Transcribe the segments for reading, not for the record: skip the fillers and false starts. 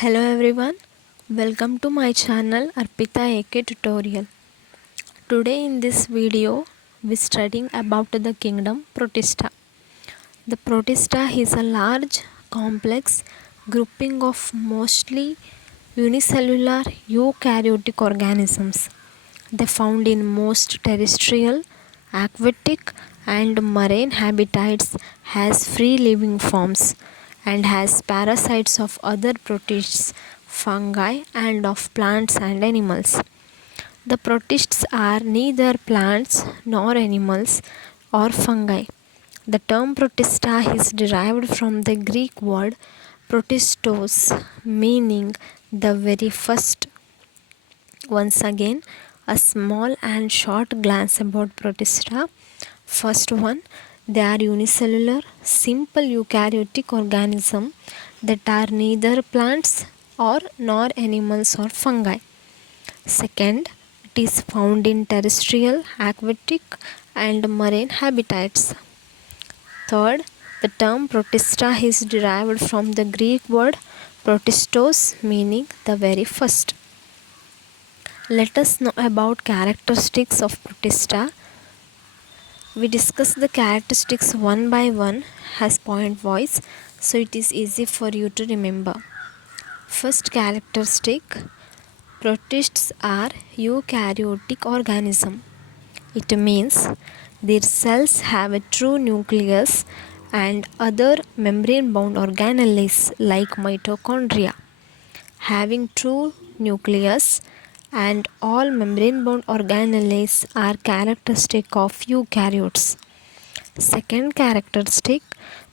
Hello everyone, welcome to my channel Arpita A K tutorial. Today in this video we studying about the kingdom protista. The protista is a large complex grouping of mostly unicellular eukaryotic organisms. They found in most terrestrial, aquatic and marine habitats as free living forms and has parasites of other protists, fungi and of plants and animals. The protists are neither plants nor animals or fungi. The term protista is derived from the Greek word protistos, meaning the very first. Once again, a small and short glance about protista. First one, they are unicellular, simple eukaryotic organisms that are neither plants or nor animals or fungi. Second, it is found in terrestrial, aquatic and marine habitats. Third, the term protista is derived from the Greek word protistos, meaning the very first. Let us know about characteristics of protista. We discuss the characteristics one by one as point wise, so it is easy for you to remember. First characteristic, protists are eukaryotic organism. It means their cells have a true nucleus and other membrane bound organelles like mitochondria. Having true nucleus and all membrane bound organelles are characteristic of eukaryotes. Second characteristic,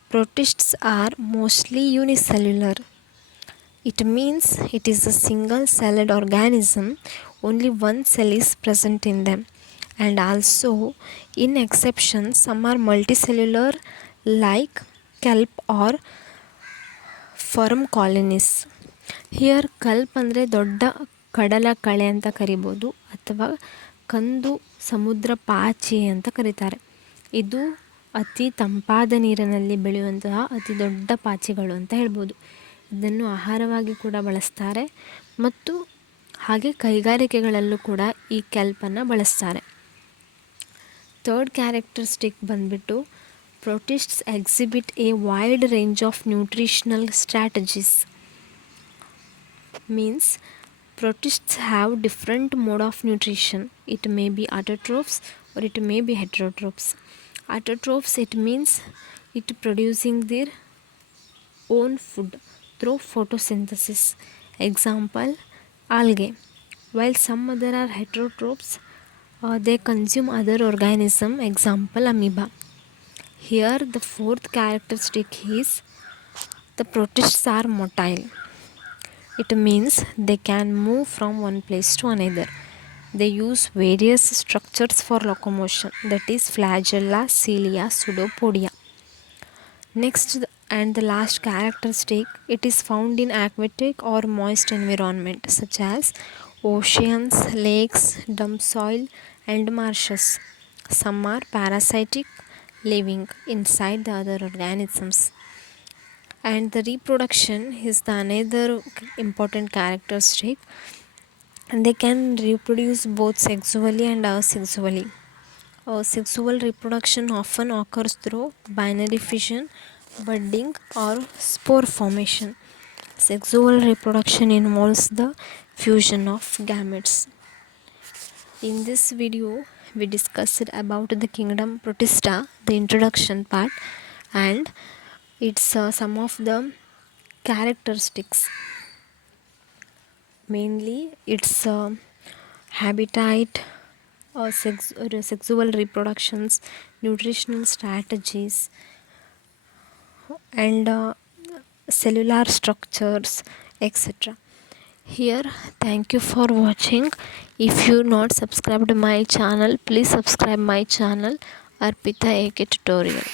protists are mostly unicellular. It means it is a single celled organism, only one cell is present in them. And also, in exception, some are multicellular like kelp or form colonies. Here kelp ಅಂದರೆ ದೊಡ್ಡ ಕಡಲ ಕಳೆ ಅಂತ ಕರಿಬೋದು ಅಥವಾ ಕಂದು ಸಮುದ್ರ ಪಾಚಿ ಅಂತ ಕರೀತಾರೆ. ಇದು ಅತಿ ತಂಪಾದ ನೀರಿನಲ್ಲಿ ಬೆಳೆಯುವಂತಹ ಅತಿ ದೊಡ್ಡ ಪಾಚಿಗಳು ಅಂತ ಹೇಳ್ಬೋದು. ಇದನ್ನು ಆಹಾರವಾಗಿ ಕೂಡ ಬಳಸ್ತಾರೆ ಮತ್ತು ಹಾಗೆ ಕೈಗಾರಿಕೆಗಳಲ್ಲೂ ಕೂಡ ಈ ಕೆಲ್ಪನ್ನು ಬಳಸ್ತಾರೆ. ಥರ್ಡ್ ಕ್ಯಾರೆಕ್ಟರಿಸ್ಟಿಕ್ ಬಂದ್ಬಿಟ್ಟು protists exhibit a wide range of nutritional strategies. Means protists have different mode of nutrition. It may be autotrophs or it may be heterotrophs. Autotrophs, it means it producing their own food through photosynthesis. Example, algae. While some other are heterotrophs, they consume other organism. Example, amoeba. Here the fourth characteristic is the protists are motile. It means they can move from one place to another. They use various structures for locomotion, that is flagella, cilia, pseudopodia. Next and the last characteristic, it is found in aquatic or moist environment such as oceans, lakes, dump soil and marshes. Some are parasitic, living inside the other organisms. And the reproduction is the another important characteristic, and they can reproduce both sexually and asexually. Sexual reproduction often occurs through binary fission, budding or spore formation. Sexual reproduction involves the fusion of gametes. In this video we discussed about the kingdom protista, the introduction part, and its some of the characteristics. Mainly its habitat, sexual reproductions, nutritional strategies and cellular structures, etc. Here, thank you for watching. If you not subscribed my channel, please subscribe my channel Arpita A K tutorial.